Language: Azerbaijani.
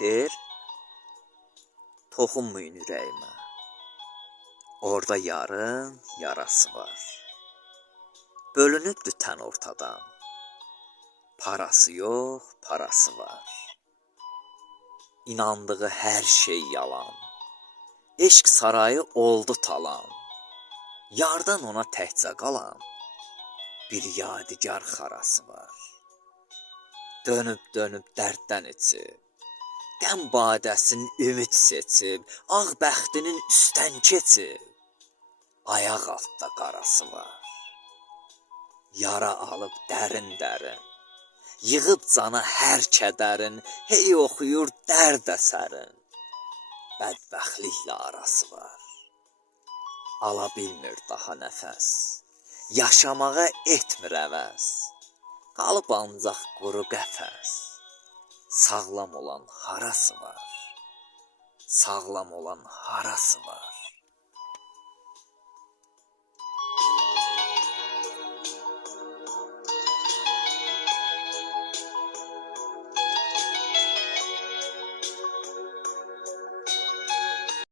Deyir, toxunmayın ürəyimə. Orada yarın yarası var. Bölünübdü tən ortadan. Parası yox, parası var. İnandığı hər şey yalan. Eşq sarayı oldu talan. Yardan ona təkcə qalan bir yadigar xarası var. Dönüb dönüb dərddən içib, qəm badəsini ümid seçib, ağ bəxtinin üstdən keçib, ayaq altda qarası var. Yara alıb dərin-dərin, yığıb cana hər kədərin, hey oxuyur dərd əsərin, bədbəxtliklə arası var. Ala bilmir daha nəfəs, yaşamağa etmir əvəz, qalıb ancaq quru qəfəs. Sağlam olan harası var? Sağlam olan harası var?